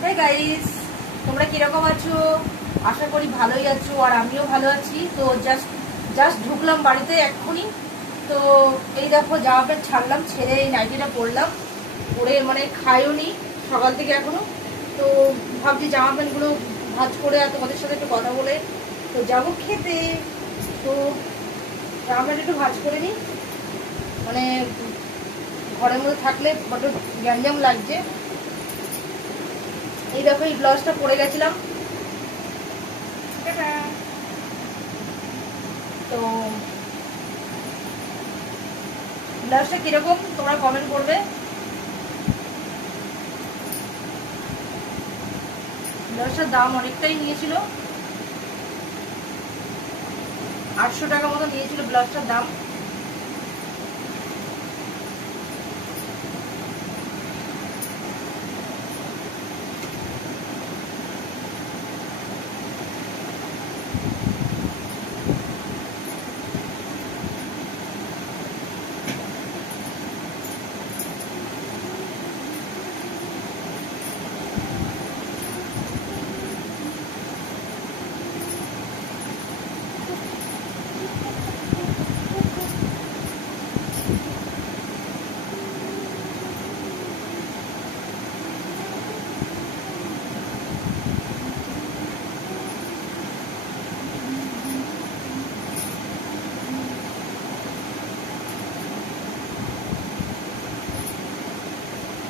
Hey guys, তোমরা কিরকম আছো? আশা করি ভালোই আছো, আর আমিও ভালো আছি। তো জাস্ট ঢুকলাম বাড়িতে এক্ষুনি। তো এই দেখো জামা প্যান্ট ছাড়লাম, ছেড়ে এই নাইটিটা পরলাম, পরে মানে খাইও নি সকাল থেকে এখনো। তো ভাবছি জামা প্যান্টগুলো ভাঁজ করে আর তোমাদের সাথে একটু কথা বলে তো যাবো খেতে। তো জামা প্যান্ট একটু ভাঁজ করে নিই, মানে ঘরের মধ্যে থাকলে বড্ড গ্যাঞ্জাম লাগছে। এই দেখো এই ব্লাউজটা পরে গেছিলাম। তো ব্লাউজটা কিরকম তোমরা কমেন্ট করবে। ব্লাউজটার দাম অনেকটাই নিয়েছিল, 800 টাকা মতো নিয়েছিল ব্লাউজটার দাম।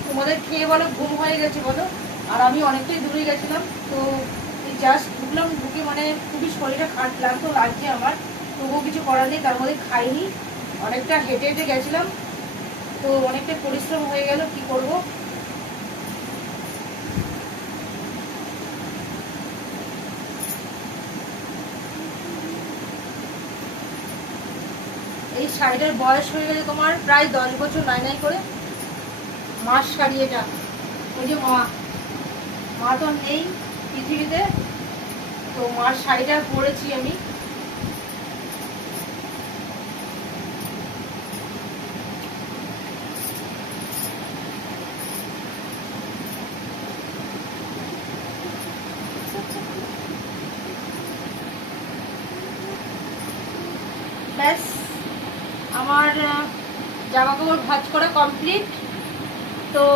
তোমাদের খেয়ে বলো ঘুম হয়ে গেছে বলো, আর আমি অনেকটাই দূরে গেছিলাম। তো এই জাস্ট ঢুকলাম, ঢুকে মানে খুবই শরীরটা ক্লান্ত লাগছে আমার, তবুও কিছু করার নেই। তার মধ্যে খাইনি, অনেকটা হেঁটে হেঁটে গেছিলাম, তো অনেকটা পরিশ্রম হয়ে গেল, কি করব। এই শাড়িটার বয়স হয়ে গেছে তোমার প্রায় 10 বছর, নাই নাই করে মাস শাড়ি এটা। ওই যে মা তো নেই পৃথিবীতে, তো মার শাড়িটা পরেছি আমি। ব্যাস, আমার জামা কাপড় ভাঁজ করা কমপ্লিট। তো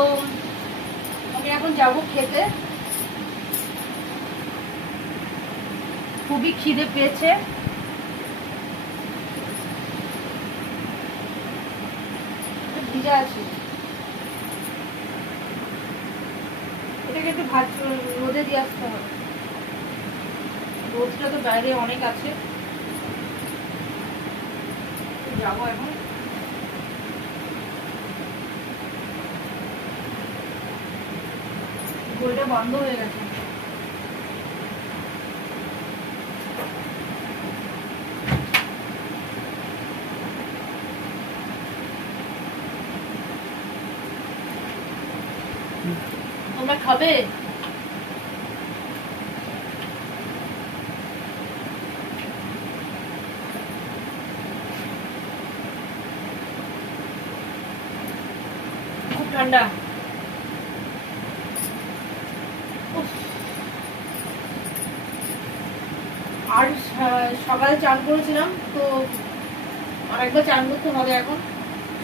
আমি এখন যাব খেতে, খুবই খিদে পেয়েছে। ভিজা আছে, এটাকে একটু ভাজ রোদে দিয়ে আসতে হবে, রোদটা তো বাইরে অনেক আছে। যাবো এখন। ঘড়িটা বন্ধ হয়ে গেছে। তোমরা খাবে? খুব ঠান্ডা। আর সকালে চান করেছিলাম, তো আর একবার চান করতে হবে এখন।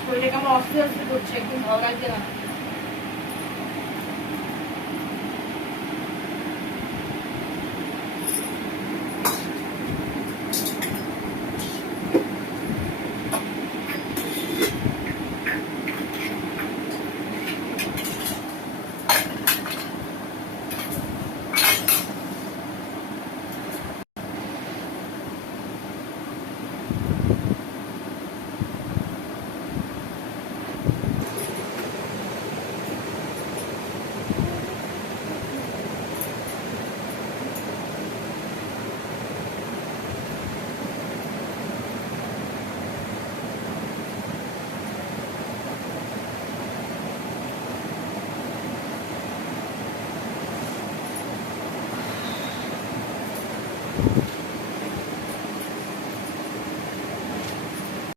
শরীরে কেমন অস্থির অস্থির করছে, একদম ভালো লাগছে না।